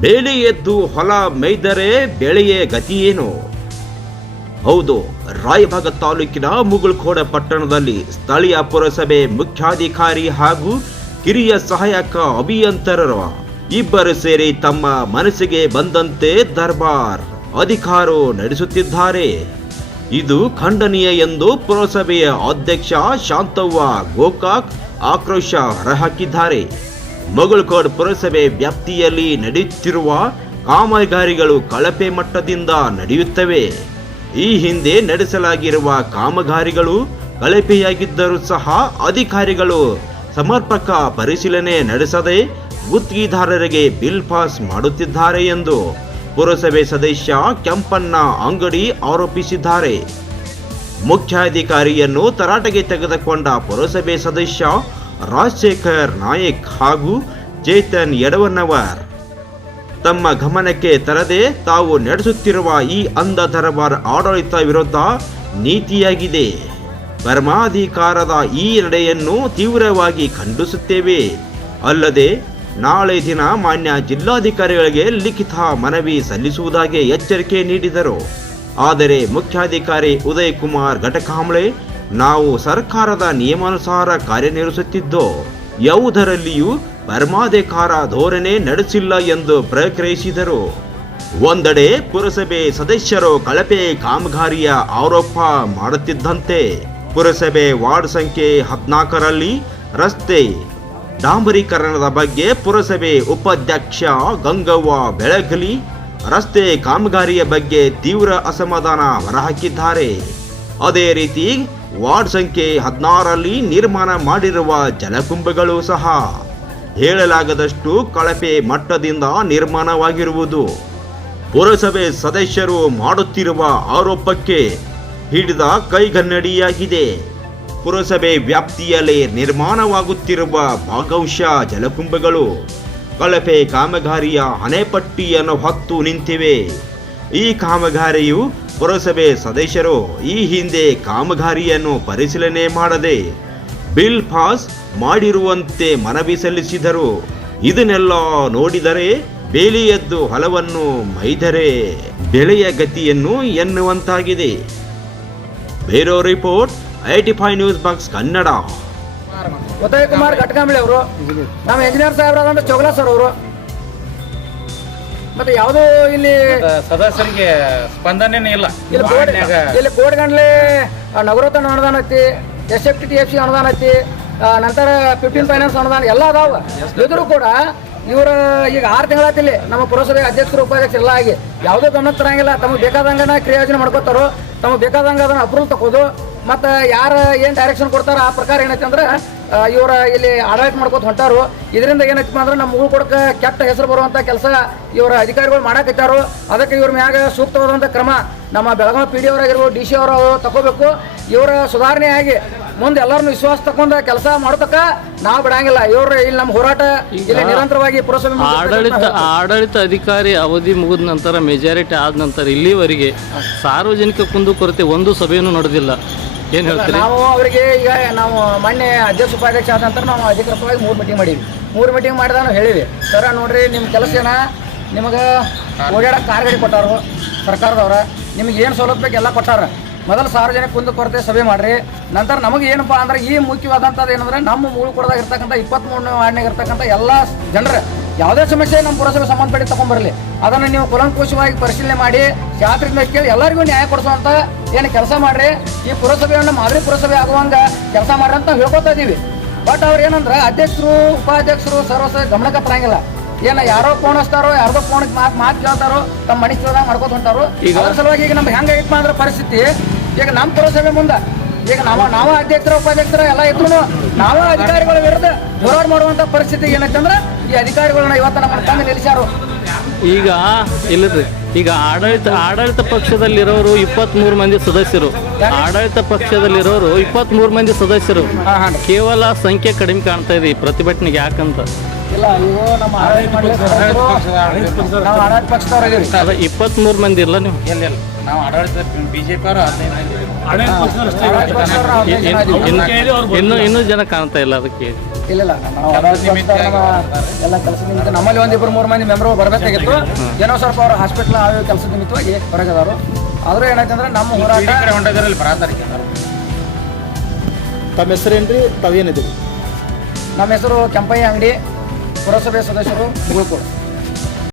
ಬೇಲಿ ಎದ್ದು ಹೊಲ ಮೇಯ್ದರೆ ಬೆಳೆಯೇ ಗತಿಯೇನು? ಹೌದು ರಾಯಭಾಗ ತಾಲೂಕಿನ ಮುಗುಳ್ಕೋಡ ಪಟ್ಟಣದಲ್ಲಿ ಸ್ಥಳೀಯ ಪುರಸಭೆ ಮುಖ್ಯಾಧಿಕಾರಿ ಹಾಗೂ ಕಿರಿಯ ಸಹಾಯಕ ಅಭಿಯಂತರರು ಇಬ್ಬರು ಸೇರಿ ತಮ್ಮ ಮನಸ್ಸಿಗೆ ಬಂದಂತೆ ದರ್ಬಾರ್ ಅಧಿಕಾರ ನಡೆಸುತ್ತಿದ್ದಾರೆ. ಇದು ಖಂಡನೀಯ ಎಂದು ಪುರಸಭೆಯ ಅಧ್ಯಕ್ಷ ಶಾಂತವ್ವ ಗೋಕಾಕ್ ಆಕ್ರೋಶ ಹೊರಹಾಕಿದ್ದಾರೆ. ಮೊಗಲ್ಕೋಡ್ ಪುರಸಭೆ ವ್ಯಾಪ್ತಿಯಲ್ಲಿ ನಡೆಯುತ್ತಿರುವ ಕಾಮಗಾರಿಗಳು ಕಳಪೆ ಮಟ್ಟದಿಂದ ನಡೆಯುತ್ತವೆ. ಈ ಹಿಂದೆ ನಡೆಸಲಾಗಿರುವ ಕಾಮಗಾರಿಗಳು ಕಳಪೆಯಾಗಿದ್ದರೂ ಸಹ ಅಧಿಕಾರಿಗಳು ಸಮರ್ಪಕ ಪರಿಶೀಲನೆ ನಡೆಸದೆ ಗುತ್ತಿಗೆದಾರರಿಗೆ ಬಿಲ್ ಪಾಸ್ ಮಾಡುತ್ತಿದ್ದಾರೆ ಎಂದು ಪುರಸಭೆ ಸದಸ್ಯ ಕೆಂಪಣ್ಣ ಅಂಗಡಿ ಆರೋಪಿಸಿದ್ದಾರೆ. ಮುಖ್ಯಾಧಿಕಾರಿಯನ್ನು ತರಾಟೆಗೆ ತೆಗೆದುಕೊಂಡ ಪುರಸಭೆ ಸದಸ್ಯ ರಾಜಶೇಖರ್ ನಾಯಕ್ ಹಾಗೂ ಚೇತನ್ ಯಡವನ್ನವರ್ ತಮ್ಮ ಗಮನಕ್ಕೆ ತರದೆ ತಾವು ನಡೆಸುತ್ತಿರುವ ಈ ಅಂಧ ದರಬಾರ್ ಆಡಳಿತ ವಿರುದ್ಧ ನೀತಿಯಾಗಿದೆ. ಪರಮಾಧಿಕಾರದ ಈ ನಡೆಯನ್ನು ತೀವ್ರವಾಗಿ ಖಂಡಿಸುತ್ತೇವೆ. ಅಲ್ಲದೆ, ನಾಳೆ ದಿನ ಮಾನ್ಯ ಜಿಲ್ಲಾಧಿಕಾರಿಗಳಿಗೆ ಲಿಖಿತ ಮನವಿ ಸಲ್ಲಿಸುವುದಾಗಿ ಎಚ್ಚರಿಕೆ ನೀಡಿದರು. ಆದರೆ ಮುಖ್ಯಾಧಿಕಾರಿ ಉದಯ್ ಕುಮಾರ್ ಘಟಕಾಂಬ್ಳೆ ನಾವು ಸರ್ಕಾರದ ನಿಯಮಾನುಸಾರ ಕಾರ್ಯನಿರ್ವಹಿಸುತ್ತಿದ್ದೋ, ಯಾವುದರಲ್ಲಿಯೂ ಪರಮಾಧಿಕಾರ ಧೋರಣೆ ನಡೆಸಿಲ್ಲ ಎಂದು ಪ್ರಕ್ರಿಯಿಸಿದರು. ಒಂದೆಡೆ ಪುರಸಭೆ ಸದಸ್ಯರು ಕಳಪೆ ಕಾಮಗಾರಿಯ ಆರೋಪ ಮಾಡುತ್ತಿದ್ದಂತೆ, ಪುರಸಭೆ ವಾರ್ಡ್ ಸಂಖ್ಯೆ ಹದಿನಾಲ್ಕರಲ್ಲಿ ರಸ್ತೆ ಡಾಂಬರೀಕರಣದ ಬಗ್ಗೆ ಪುರಸಭೆ ಉಪಾಧ್ಯಕ್ಷ ಗಂಗವ್ವ ಬೆಳಗಲಿ ರಸ್ತೆ ಕಾಮಗಾರಿಯ ಬಗ್ಗೆ ತೀವ್ರ ಅಸಮಾಧಾನ ಹೊರಹಾಕಿದ್ದಾರೆ. ಅದೇ ರೀತಿ ವಾರ್ಡ್ ಸಂಖ್ಯೆ ಹದಿನಾರರಲ್ಲಿ ನಿರ್ಮಾಣ ಮಾಡಿರುವ ಜಲಕುಂಭಗಳು ಸಹ ಹೇಳಲಾಗದಷ್ಟು ಕಳಪೆ ಮಟ್ಟದಿಂದ ನಿರ್ಮಾಣವಾಗಿರುವುದು. ಪುರಸಭೆ ಸದಸ್ಯರು ಮಾಡುತ್ತಿರುವ ಆರೋಪಕ್ಕೆ ಹಿಡಿದ ಕೈಗನ್ನಡಿಯಾಗಿದೆ. ಪುರಸಭೆ ವ್ಯಾಪ್ತಿಯಲ್ಲಿ ನಿರ್ಮಾಣವಾಗುತ್ತಿರುವ ಭಾಗಂಶ ಜಲಕುಂಭಗಳು ಕಳಪೆ ಕಾಮಗಾರಿಯ ಹಣೆಪಟ್ಟಿಯನ್ನು ಹೊತ್ತು ನಿಂತಿವೆ. ಈ ಕಾಮಗಾರಿಯು ಪುರಸಭೆ ಸದಸ್ಯರು ಈ ಹಿಂದೆ ಕಾಮಗಾರಿಯನ್ನು ಪರಿಶೀಲನೆ ಮಾಡದೆ ಬಿಲ್ ಪಾಸ್ ಮಾಡಿರುವಂತೆ ಮನವಿ ಸಲ್ಲಿಸಿದರು. ಇದನ್ನೆಲ್ಲ ನೋಡಿದರೆ ಬೇಲಿಯದ್ದು ಹೊಲವನ್ನು ಮೈದರೆ ಬೆಳೆಯ ಗತಿಯನ್ನು ಎನ್ನುವಂತಾಗಿದೆ. Bureau report IT five news box Kannada. Uday Kumar Ghatakambali ಅವರು ನಮ್ಮ ಇಂಜಿನಿಯರ್ ಸಾಹೇಬ್ರಾದಂತ ಚೋಗ್ಲಾ ಸರ್ ಅವರು ಮತ್ತೆ ಯಾವುದೋ ಇಲ್ಲಿ ಸದಸ್ಯರಿಗೆ ಸ್ಪಂದನೆ ಇಲ್ಲ. ಇಲ್ಲಿ ಕೋಡ್ ಇಲ್ಲಿ ನಗರೋತ್ಥಾನ ಅನುದಾನ ಐತಿ S F T F C ಅನುದಾನ ಐತಿ ನಂತರ ಫಿಫ್ಟೀನ್ ಫೈನಾನ್ಸ್ ಅನುದಾನ ಎಲ್ಲ ಅದಾವ. ಇದ್ರು ಕೂಡ ಇವರ ಈಗ ಆರು ತಿಂಗಳಾತಿಲ್ಲಿ ನಮ್ಮ ಪುರಸಭೆ ಅಧ್ಯಕ್ಷರು ಉಪಾಧ್ಯಕ್ಷರು ಎಲ್ಲ ಆಗಿ ಯಾವುದೇ ಗಮನ ತರಂಗಿಲ್ಲ ತಮಗೆ ಬೇಕಾದಂಗನ ಕ್ರಿಯಾಯೋಜನೆ ಮಾಡ್ಕೋತಾರೋ ತಮಗೆ ಬೇಕಾದಂಗ ಅದನ್ನ ಅಪ್ರೂವಲ್ ತಗೋದು ಮತ್ತು ಯಾರು ಏನು ಡೈರೆಕ್ಷನ್ ಕೊಡ್ತಾರೋ ಆ ಪ್ರಕಾರ ಏನೈತೆ ಅಂದ್ರೆ ಇವ್ರ ಇಲ್ಲಿ ಆಡಳಿತ ಮಾಡ್ಕೋತ ಹೊಂಟಾರು. ಇದರಿಂದ ಏನೈತಿ ಅಂದ್ರೆ ನಮ್ಮ ಊರು ಕೊಡಕ್ಕೆ ಕೆಟ್ಟ ಹೆಸರು ಬರುವಂಥ ಕೆಲಸ ಇವರ ಅಧಿಕಾರಿಗಳು ಮಾಡಾಕತ್ತಾರು. ಅದಕ್ಕೆ ಇವ್ರ ಮ್ಯಾಗ ಸೂಕ್ತವಾದಂಥ ಕ್ರಮ ನಮ್ಮ ಬೆಳಗಾವಿ ಪಿ ಡಿ ಅವರಾಗಿರ್ಬೋದು ಡಿ ಸಿ ಅವರು ತಗೋಬೇಕು. ಇವರ ಸುಧಾರಣೆಯಾಗಿ ಮುಂದೆ ಎಲ್ಲರನ್ನು ವಿಶ್ವಾಸ ತಗೊಂಡ ಕೆಲಸ ಮಾಡತಕ್ಕ ನಾವು ಬಿಡಂಗಿಲ್ಲ. ಇವ್ರು ಇಲ್ಲಿ ನಮ್ಮ ಹೋರಾಟ ಇಲ್ಲಿ ನಿರಂತರವಾಗಿ ಪುರಸಭೆ ಆಡಳಿತ ಆಡಳಿತ ಅಧಿಕಾರಿ ಅವಧಿ ಮುಗಿದ ನಂತರ ಮೆಜಾರಿಟಿ ಆದ ನಂತರ ಇಲ್ಲಿವರೆಗೆ ಸಾರ್ವಜನಿಕ ಕುಂದುಕೊರತೆ ಒಂದು ಸಭೆಯನ್ನು ನಡೆದಿಲ್ಲ. ಏನು ಹೇಳ್ತೀರಿ? ನಾವು ಅವರಿಗೆ ಈಗ ನಾವು ಮೊನ್ನೆ ಅಧ್ಯಕ್ಷ ಉಪಾಧ್ಯಕ್ಷ ಆದ ನಂತರ ನಾವು ಅಧಿಕೃತವಾಗಿ ಮೂರು ಮೀಟಿಂಗ್ ಮಾಡೀವಿ ಮೂರು ಮೀಟಿಂಗ್ ಮಾಡಿದ ನಾವು ಹೇಳಿವಿ ಸರ ನೋಡ್ರಿ ನಿಮ್ಮ ಕೆಲಸ ಏನ ನಿಮಗೆ ಓಡಾಡಕ್ಕೆ ಕಾರ್ ಗಾಡಿ ಕೊಟ್ಟಾರು ಸರ್ಕಾರದವ್ರ. ನಿಮ್ಗೆ ಏನು ಸೌಲಭ್ಯ ಬೇಕು ಎಲ್ಲ ಕೊಟ್ಟಾರ. ಮೊದಲು ಸಾರ್ವಜನಿಕ ಕುಂದು ಕೊರತೆ ಸಭೆ ಮಾಡಿರಿ. ನಂತರ ನಮಗೆ ಏನಪ್ಪ ಅಂದ್ರೆ ಈ ಮುಖ್ಯವಾದಂಥದ್ದು ಏನಂದ್ರೆ ನಮ್ಮ ಮೂಳು ಕೊಡದಾಗ ಇರ್ತಕ್ಕಂಥ ಇಪ್ಪತ್ತ್ಮೂರನೇ ವಾರ್ಡ್ನಾಗ ಇರ್ತಕ್ಕಂಥ ಎಲ್ಲ ಜನರು ಯಾವುದೇ ಸಮಸ್ಯೆ ನಮ್ಮ ಪುರಸಭೆ ಸಂಬಂಧಪಟ್ಟ ತಗೊಂಡ್ಬರಲಿ ಅದನ್ನು ನೀವು ಕುಲಂಕುಷವಾಗಿ ಪರಿಶೀಲನೆ ಮಾಡಿ ಶಾಸ್ತ್ರದಿಂದ ಕೇಳಿ ಎಲ್ಲರಿಗೂ ನ್ಯಾಯ ಕೊಡಿಸುವಂತ ಏನು ಕೆಲಸ ಮಾಡ್ರಿ. ಈ ಪುರಸಭೆಯನ್ನು ಮಾದರಿ ಪುರಸಭೆ ಆಗುವಂಗ ಕೆಲಸ ಮಾಡ್ರಿ ಅಂತ ಹೇಳ್ಕೊತಾ ಇದೀವಿ. ಬಟ್ ಅವ್ರು ಏನಂದ್ರೆ ಅಧ್ಯಕ್ಷರು ಉಪಾಧ್ಯಕ್ಷರು ಸರ್ವಸ ಗಮನಕ್ಕೆ ಬರಂಗಿಲ್ಲ. ಏನ ಯಾರೋ ಫೋನ್ ಹಚ್ತಾರೋ ಯಾರ್ದೋ ಫೋನ್ ಮಾತು ಮಾತು ಕೇಳ್ತಾರೋ ತಮ್ಮ ಮನೆ ಕೇಳ್ದಾಗ ಮಾಡ್ಕೊತ ಹೊಂಟಾರೋ ಈಗ- ಅದ್ರ ಸಲುವಾಗಿ ಈಗ ನಮ್ಗೆ ಹೆಂಗೈತಪ್ಪ ಅಂದ್ರೆ ಪರಿಸ್ಥಿತಿ. ಈಗ ನಮ್ಮ ಪುರಸಭೆ ಮುಂದೆ ಈಗ ನಾವು ನಾವ ಅಧ್ಯಕ್ಷರ ಉಪಾಧ್ಯಕ್ಷರ ಎಲ್ಲ ಇದ್ರು ನಾವ ಅಧಿಕಾರಿಗಳ ವಿರುದ್ಧ ಮಾಡುವಂತ ಪರಿಸ್ಥಿತಿ ಏನೈತಂದ್ರೆ ಈ ಅಧಿಕಾರಿಗಳನ್ನ ಇವತ್ತು ನಮ್ಮ ತಂದು ನಿಲ್ಲಿಸ್ಯಾರು. ಈಗ ಇಲ್ಲದ್ರಿ ಈಗ ಆಡಳಿತ ಆಡಳಿತ ಪಕ್ಷದಲ್ಲಿರೋರು ಇಪ್ಪತ್ತ್ಮೂರು ಮಂದಿ ಸದಸ್ಯರು. ಆಡಳಿತ ಪಕ್ಷದಲ್ಲಿರೋರು ಇಪ್ಪತ್ತ್ಮೂರು ಮಂದಿ ಸದಸ್ಯರು. ಕೇವಲ ಸಂಖ್ಯೆ ಕಡಿಮೆ ಕಾಣ್ತಾ ಇದೆ ಈ ಪ್ರತಿಭಟನೆಗೆ ಯಾಕಂತ? ಇಲ್ಲ ಇವು ನಮ್ಮ ಆಡಳಿತ ಪಕ್ಷದವ್ರು ಅದ ಇಪ್ಪತ್ತ್ಮೂರು ಮಂದಿ ಇಲ್ಲ ನೀವು? ನಾವು ಆಡಳಿತ ಬಿಜೆಪಿ ಅವರು ಹದಿನೈದು. ಇನ್ನು ಇನ್ನೂ ಜನ ಕಾಣ್ತಾ ಇಲ್ಲ ಅದಕ್ಕೆ. ಇಲ್ಲ ಇಲ್ಲ. ನಾವು ಎಲ್ಲ ಕೆಲಸ ನಿಮಿತ್ತ ನಮ್ಮಲ್ಲಿ ಒಂದಿಬ್ಬರು ಮೂರು ಮಂದಿ ಮೆಂಬರ್ ಬರಬೇಕಾಗಿತ್ತು. ಏನೋ ಸ್ವಲ್ಪ ಅವರು ಹಾಸ್ಪಿಟ್ಲ್ ಆ ಕೆಲಸ ನಿಮಿತ್ತವಾಗಿ ಹೊರಗದಾರು ಆದ್ರೂ ಏನಾಯ್ತಂದ್ರೆ ನಮ್ಮ ಹೋರಾಟ ಈ ಕಡೆ ಹೊಂಡೋದ್ರಲ್ಲಿ ಬರಾತಾರ. ತಮ್ಮ ಹೆಸರೇನ್ರಿ ತಾವೇನಿದ್ದೀರಿ ನಮ್ಮ ಹೆಸರು ಕೆಂಪಯ್ಯ ಅಂಗಡಿ ಪುರಸಭೆ ಸದಸ್ಯರು ಮುಗುಳ್ಕೋಡು.